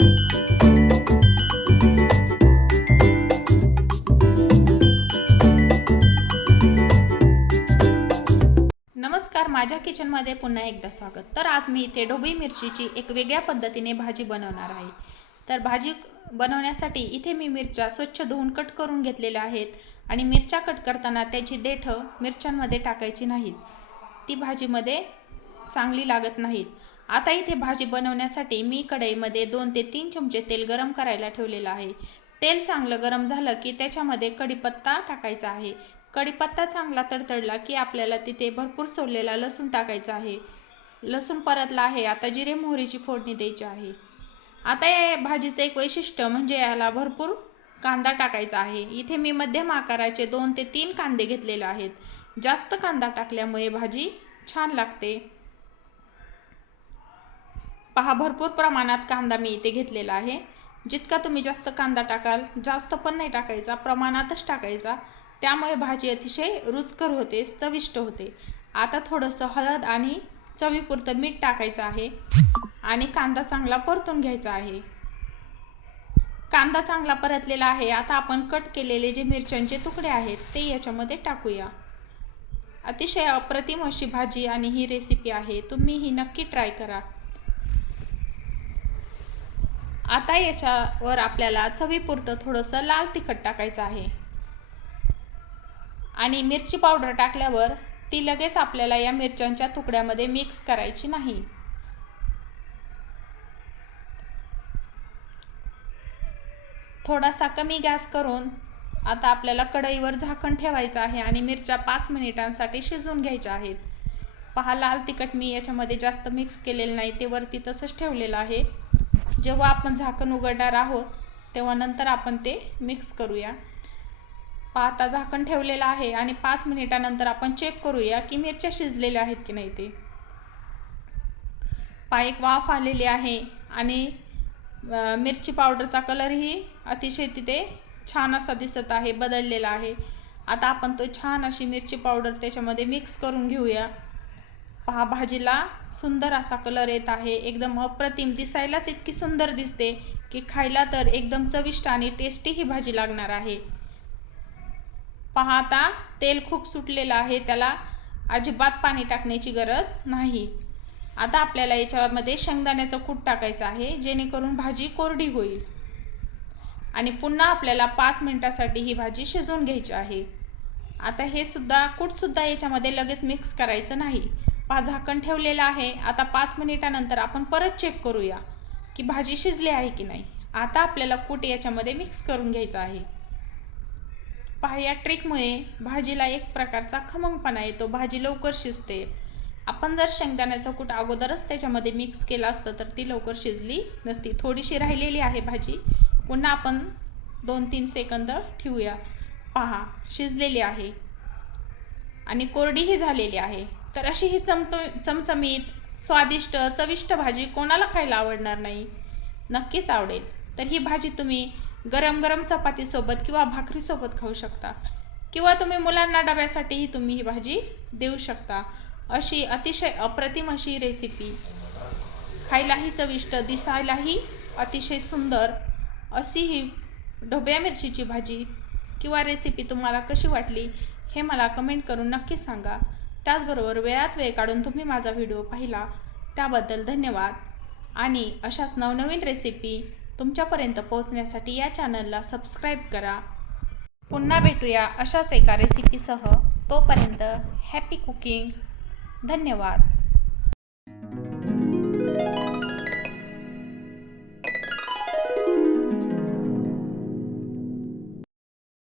नमस्कार माझ्या किचनमध्ये पुन्हा एकदा स्वागत. तर आज मी इथे ढोबळी मिरचीची एक वेगळ्या पद्धतीने भाजी बनवणार आहे. तर भाजी बनवण्यासाठी इथे मी मिरच्या स्वच्छ धुवून कट करून घेतलेल्या आहेत आणि मिरच्या कट करताना त्याची देठं मिरच्यांमध्ये टाकायची नाहीत. ती भाजीमध्ये चांगली लागत नाहीत. आता इथे भाजी बनवण्यासाठी मी कढईमध्ये दोन ते तीन चमचे तेल गरम करायला ठेवलेलं आहे. तेल चांगलं गरम झालं की त्याच्यामध्ये कढीपत्ता टाकायचा आहे. कढीपत्ता चांगला तडतडला की आपल्याला तिथे भरपूर सोललेला लसूण टाकायचा आहे. लसूण परतला आहे. आता जिरे मोहरीची फोडणी द्यायची आहे. आता या भाजीचं एक वैशिष्ट्य म्हणजे याला भरपूर कांदा टाकायचा आहे. इथे मी मध्यम आकाराचे दोन ते तीन कांदे घेतलेले आहेत. जास्त कांदा टाकल्यामुळे भाजी छान लागते. पहा भरपूर प्रमाणात कांदा मी इथे घेतलेला आहे. जितका तुम्ही जास्त कांदा टाकाल जास्त पण नाही टाकायचा प्रमाणातच टाकायचा. त्यामुळे भाजी अतिशय रुचकर होते चविष्ट होते. आता थोडंसं हळद आणि चवीपुरतं मीठ टाकायचं आहे आणि कांदा चांगला परतून घ्यायचा आहे. कांदा चांगला परतलेला आहे. आता आपण कट केलेले जे मिरच्यांचे तुकडे आहेत ते याच्यामध्ये टाकूया. अतिशय अप्रतिम अशी भाजी आणि ही रेसिपी आहे. तुम्ही ही नक्की ट्राय करा. आता याच्यावर आपल्याला चवीपुरतं थोडंसं लाल तिखट टाकायचं आहे. आणि मिरची पावडर टाकल्यावर ती लगेच आपल्याला या मिरच्यांच्या तुकड्यामध्ये मिक्स करायची नाही. थोडासा कमी गॅस करून आता आपल्याला कढईवर झाकण ठेवायचं आहे आणि मिरच्या पाच मिनिटांसाठी शिजवून घ्यायच्या आहेत. पहा लाल तिखट मी याच्यामध्ये जास्त मिक्स केलेलं नाही ते वरती तसंच ठेवलेलं आहे. जेव्हा आपण झाकण उघडणार आहोत तेव्हा नंतर आपण ते मिक्स करूया. पाहता झाकण ठेवलेलं आहे आणि पाच मिनिटानंतर आपण चेक करूया की मिरच्या शिजलेल्या आहेत की नाही ते. पायक एक वाफ आलेली आहे आणि मिरची पावडरचा कलरही अतिशय तिथे छान असा दिसत आहे बदललेला आहे. आता आपण तो छान अशी मिरची पावडर त्याच्यामध्ये मिक्स करून घेऊया. पहा भाजीला सुंदर असा कलर येत आहे. एकदम अप्रतिम दिसायलाच इतकी सुंदर दिसते की खायला तर एकदम चविष्ट आणि टेस्टी ही भाजी लागणार आहे. पाहता तेल खूप सुटलेलं आहे. त्याला अजिबात पाणी टाकण्याची गरज नाही. आता आपल्याला याच्यामध्ये शेंगदाण्याचं कूट टाकायचं आहे जेणेकरून भाजी कोरडी होईल. आणि पुन्हा आपल्याला पाच मिनटासाठी ही भाजी शिजवून घ्यायची आहे. आता हे सुद्धा कूटसुद्धा याच्यामध्ये लगेच मिक्स करायचं नाही. झाकण ठेवलेलं आहे. आता पाच मिनिटानंतर आपण परत चेक करूया की भाजी शिजली आहे की नाही. आता आपल्याला कूट याच्यामध्ये मिक्स करून घ्यायचं आहे. पहा या ट्रिकमुळे भाजीला एक प्रकारचा खमंगपणा येतो. भाजी लवकर शिजते. आपण जर शेंगदाण्याचं कूट अगोदरच त्याच्यामध्ये मिक्स केलं असतं तर ती लवकर शिजली नसती. थोडीशी राहिलेली आहे भाजी. पुन्हा आपण दोन तीन सेकंद ठेवूया. पहा शिजलेली आहे. आणि कोरडीही झालेली आहे. तर अशी ही चमतो चमचमीत स्वादिष्ट चविष्ट भाजी कोणाला खायला आवडणार नाही नक्कीच आवडेल. तर ही भाजी तुम्ही गरम गरम चपातीसोबत किंवा भाकरीसोबत खाऊ शकता. किंवा तुम्ही मुलांना डब्यासाठीही तुम्ही ही भाजी देऊ शकता. अशी अतिशय अप्रतिम अशी रेसिपी खायलाही चविष्ट दिसायलाही अतिशय सुंदर अशी ही ढोब्या मिरचीची भाजी किंवा रेसिपी तुम्हाला कशी वाटली हे मला कमेंट करून नक्की सांगा. त्याचबरोबर वेळात वेळ काढून तुम्ही माझा व्हिडिओ पाहिला. त्याबद्दल धन्यवाद. आणि अशाच नवनवीन रेसिपी तुमच्यापर्यंत पोहोचण्यासाठी या चॅनलला सबस्क्राईब करा. पुन्हा भेटूया अशाच एका रेसिपीसह तोपर्यंत हॅपी कुकिंग धन्यवाद.